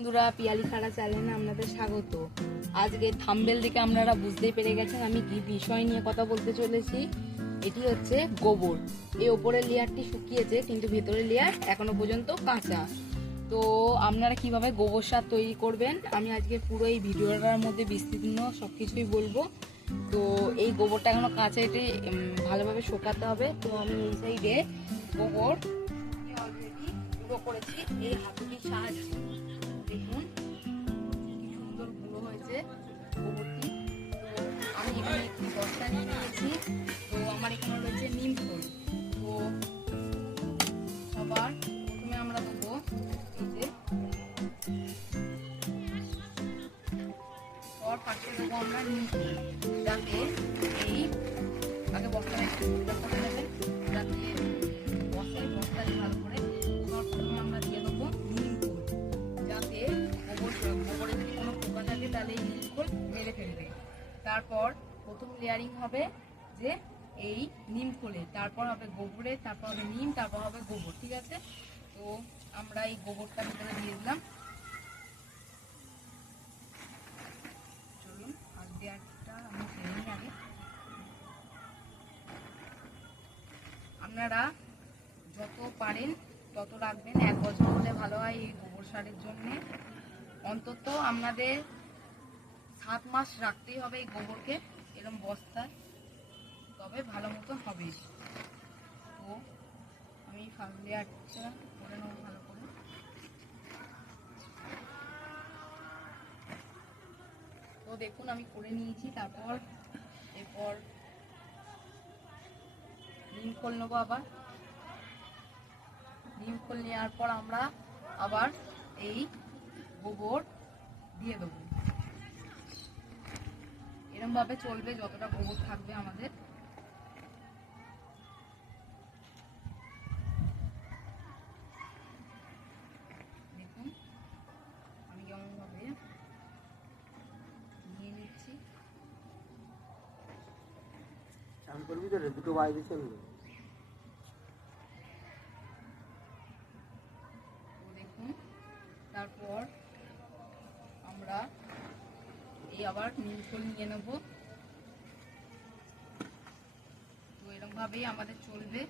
বন্ধুরা, পিয়ালি খাড়া চ্যানেলে আপনাদের স্বাগত। আজকে থাম্বনেল দেখে আপনারা বুঝতেই পেরে গেছেন আমি কি বিষয় নিয়ে কথা বলতে চলেছি। এটি হচ্ছে গোবর। এই ওপরের লেয়ারটি শুকিয়েছে কিন্তু ভেতরের লেয়ার এখনো পর্যন্ত কাঁচা। তো আপনারা কিভাবে গোবর সার তৈরি করবেন আমি আজকে পুরো এই ভিডিওটার মধ্যে বিস্তীর্ণ সবকিছুই বলবো। তো এই গোবরটা এখনো কাঁচা, এটি ভালোভাবে শুকাতে হবে। তো আমি এই সাইডে গোবর অলরেডি গুঁড়ো করেছি এই হাতুড়ির সাহায্যে। দেখুন কি সুন্দর গুঁড়ো হয়েছে গোবরটি। তো আমি এখানে একটি বস্তা নিয়ে নিয়েছি। তো আমার এখানে রয়েছে নিম খোল। তো সবার প্রথমে আমরা দেবো এই যে ফার্স্টে দেবো আমরা নিম খোল, যাতে এই আগে বস্তাটা একটু পরিষ্কার করে নেবেন, যাতে বস্তাটি ভালো করে। প্রথমে আমরা দিয়ে দেবো নিম খোল, যাতে গোবরে যদি কোনো পোকা থাকে তাহলে এই নিম খোল মেরে ফেলবে। তারপর প্রথম লেয়ারিং হবে যে এই নিম খোলে, তারপর হবে গোবরে, তারপর হবে নিম, তারপর হবে গোবর। ঠিক আছে, তো আমরা এই গোবরটা ভিতরে দিয়ে দিলাম। চলুন আর লেয়ারটা আমি ফেলে নিই আগে। আপনারা যত পারেন তত রাখবেন, 1 বছর হলে ভালো হয় এই গোবর সারের জন্য। অন্তত আপনাদের 7 মাস রাখতেই হবে এই গোবরকে এরকম বস্তায়, তবে ভালো মতো হবে। তো আমি ফার্স্ট লেয়ারটা করে নেবো ভালো করে। তো দেখুন আমি করে নিয়েছি। এরপর নিম খোল নেবো। আবার নিম খোল নেওয়ার পর আমরা আবার এই গোবর দিয়ে দেবো। এরকম ভাবে চলবে যতটা গোবর থাকবে আমাদের। দেখুন আমি কেমন ভাবে নিয়ে নিচ্ছি। দুটো বাইরে চলবে। দেখুন তারপর আমরা এই আবার নিম খোল নিয়ে নেব। তো এরকম ভাবেই আমাদের চলবে।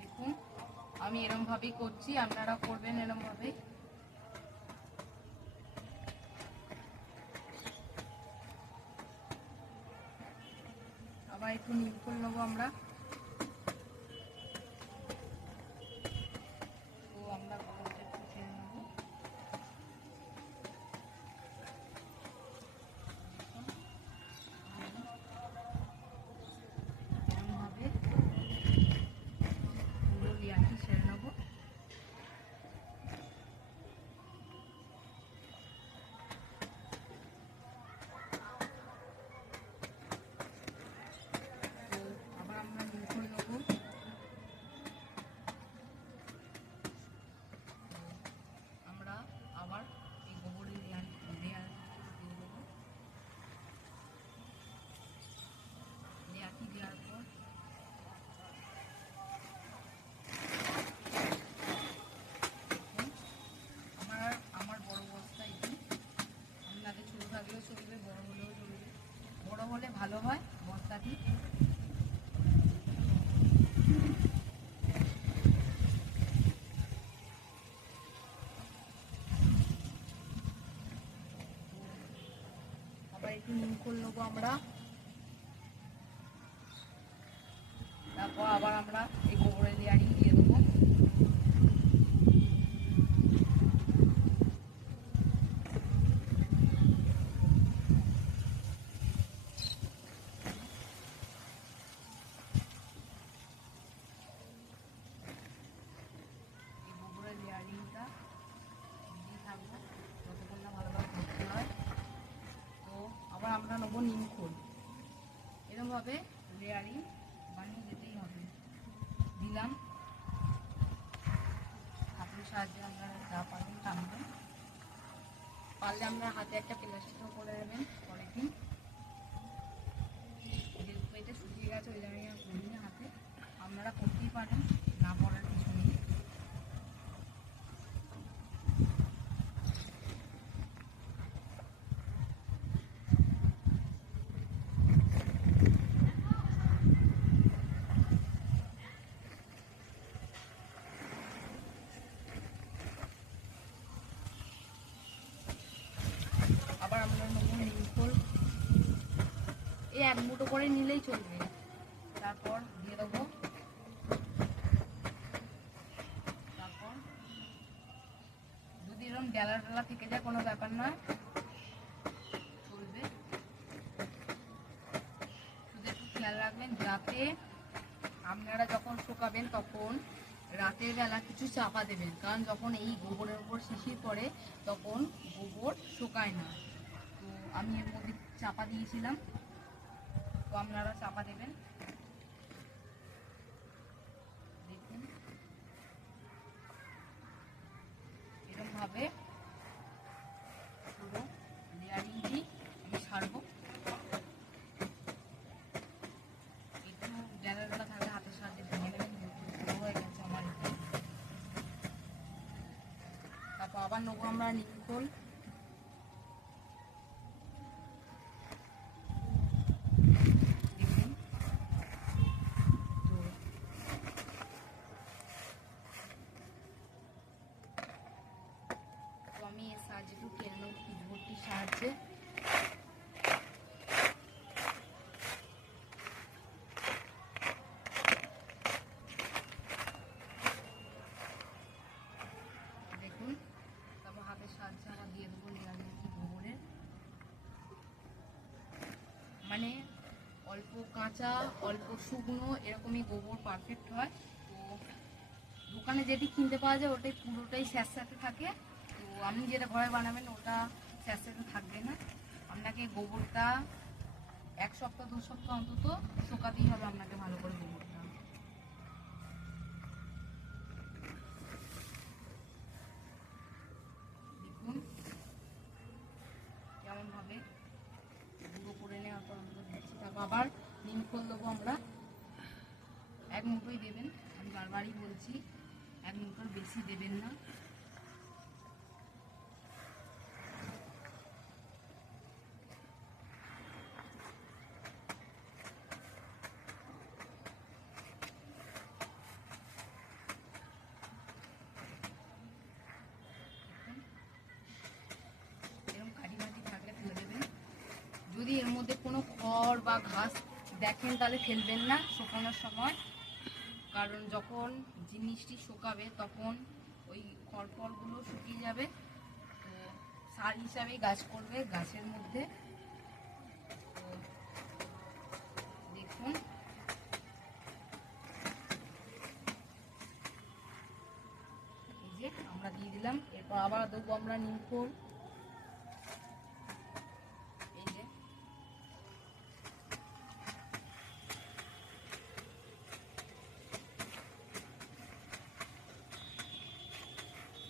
দেখুন আমি এরকম ভাবেই করছি, আপনারা করবেন এরকম ভাবে। আবার একটু নিম খোল নেবো আমরা। তো আমরা গোবরটা একটু ছেড়ে নেবো। এরকম ভাবে পুরো লেয়ারটি ছেড়ে নেবো। তো আবার আমরা নিম খোল নেবো। আমরা আবার এই গোবরের লেয়ার দিয়ে দেবো। লেয়ারটি দেওয়ার পর আমার বড় বস্তা এটি। আপনাদের ছোটো থাকলেও চলবে, বড় হলেও চলবে। বড় হলে ভালো হয় বস্তাটি। আবার একটু নিম খোল নেবো আমরা। তারপর আবার আমরা এই গোবরের লেয়ারিং দিয়ে দেবো। এই গোবরের লেয়ারিংটা দিয়ে থাকবো যতক্ষণ না ভালোভাবে করতে হয়। তো আবার আমরা নেবো নিম খোল। এরকমভাবে লেয়ারিং বানিয়ে যেতেই হবে। দিলাম হাতের সাহায্যে, আপনারা যা পারবেন টানবেন। পারলে আপনারা হাতে একটা প্লাস্টিকও করে দেবেন পরে। এই এক মুঠো করে নিলেই চলবে। তারপর দিয়ে দেবো, তারপর যদি এরকম ডেলা ডেলা থেকে যায় কোনো ব্যাপার নয়, চলবে। শুধু একটু খেয়াল রাখবেন যাতে আপনারা যখন শুকাবেন তখন রাতের বেলা কিছু চাপা দেবেন, কারণ যখন এই গোবরের উপর শিশির পড়ে তখন গোবর শুকায় না। তো আমি এর মধ্যে চাপা দিয়েছিলাম, তো আপনারা চাপা দেবেন। দেখুন এরকমভাবে পুরো লেয়ারিংটি আমি ছাড়বো। একটু ডেলা ডেলা থাকলে হাতের সাহায্যে ভেঙে নেবেন, পুরো হয়ে গেছে আমার। তারপর আবার নেবো আমরা নিমখোল। দেখুন তো আমি এর সাহায্যে একটু টেনে নেবো পিচবোর্ডটির সাহায্যে। দেখুন তারপর হাতের সাহায্যে আমার দিয়ে দেবো লেয়ারিং গোবরের, মানে অল্প কাঁচা অল্প শুকনো এরকমই গোবর পারফেক্ট হয়। তো দোকানে যেটি কিনতে পাওয়া যায় ওটাই পুরোটাই স্যাঁতস্যাঁতে থাকে। তো আপনি যেটা ঘরে বানাবেন ওটা স্যাঁতস্যাঁতে থাকবে না। আপনাকে গোবরটা 1 সপ্তাহ 2 সপ্তাহ অন্তত শুকাতেই হবে আপনাকে ভালো করে গোবরটা। দেখুন কেমনভাবে গুঁড়ো করে নেওয়ার পর আমরা দিচ্ছি। তারপর আবার নিমখোল দেবো আমরা, 1 মুঠোই দেবেন, আমি বারবারই বলছি 1 মুঠোর বেশি দেবেন না। এরকম কাঠি মাটি থাকলে ফেলে দেবেন। যদি এর মধ্যে কোনো খড় বা ঘাস দেখেন তাহলে ফেলবেন না শুকানোর সময়, কারণ যখন জিনিসটি শুকাবে তখন ওই খড় ফলগুলো শুকিয়ে যাবে, তো সার হিসাবে গাছ করবে গাছের মধ্যে। তো দেখুন এই যে আমরা দিয়ে দিলাম। এরপর আবার দেবো আমরা নিমখোল। এই যে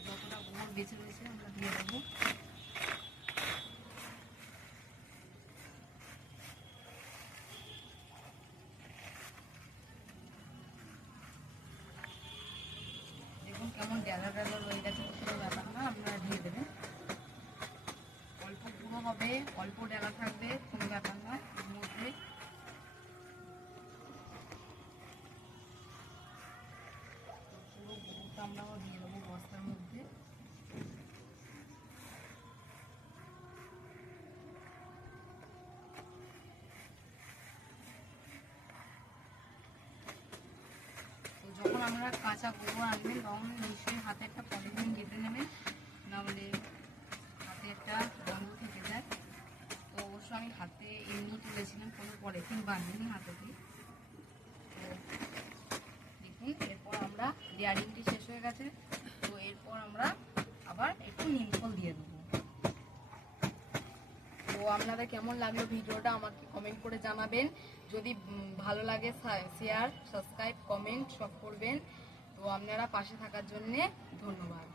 যতটা গোবর বেঁচে রয়েছে আমরা দিয়ে দেবো। দেখুন কেমন ডেলা ডেলা রয়ে গেছে, কোনো ব্যাপার না, আপনারা দিয়ে দেবেন। অল্প গুঁড়ো হবে অল্প ডেলা থাকবে কোনো ব্যাপার নয়। এর মধ্যে পুরো গোবরটা আমরাও দিয়ে দেবো বস্তার মধ্যে। তো যখন আপনারা কাঁচা গোবর আনবেন তখন নিশ্চয়ই হাতে একটা পলিথিন কেটে নেবেন, নাহলে হাতে একটা গন্ধ থেকে যায়। তো অবশ্য আমি হাতে এমনি তুলেছিলাম, কোনো পলিথিন বাঁধিনি হাতেতে। তো দেখুন এরপর আমরা লেয়ারিংটি শেষ হয়ে গেছে, তো এরপর আমরা আবার একটু নিমখোল দিয়ে দেবো। তো আপনাদের কেমন লাগলো ভিডিওটা আমাকে কমেন্ট করে জানাবেন। যদি ভালো লাগে শেয়ার সাবস্ক্রাইব কমেন্ট সব করবেন। তো আপনারা পাশে থাকার জন্যে ধন্যবাদ।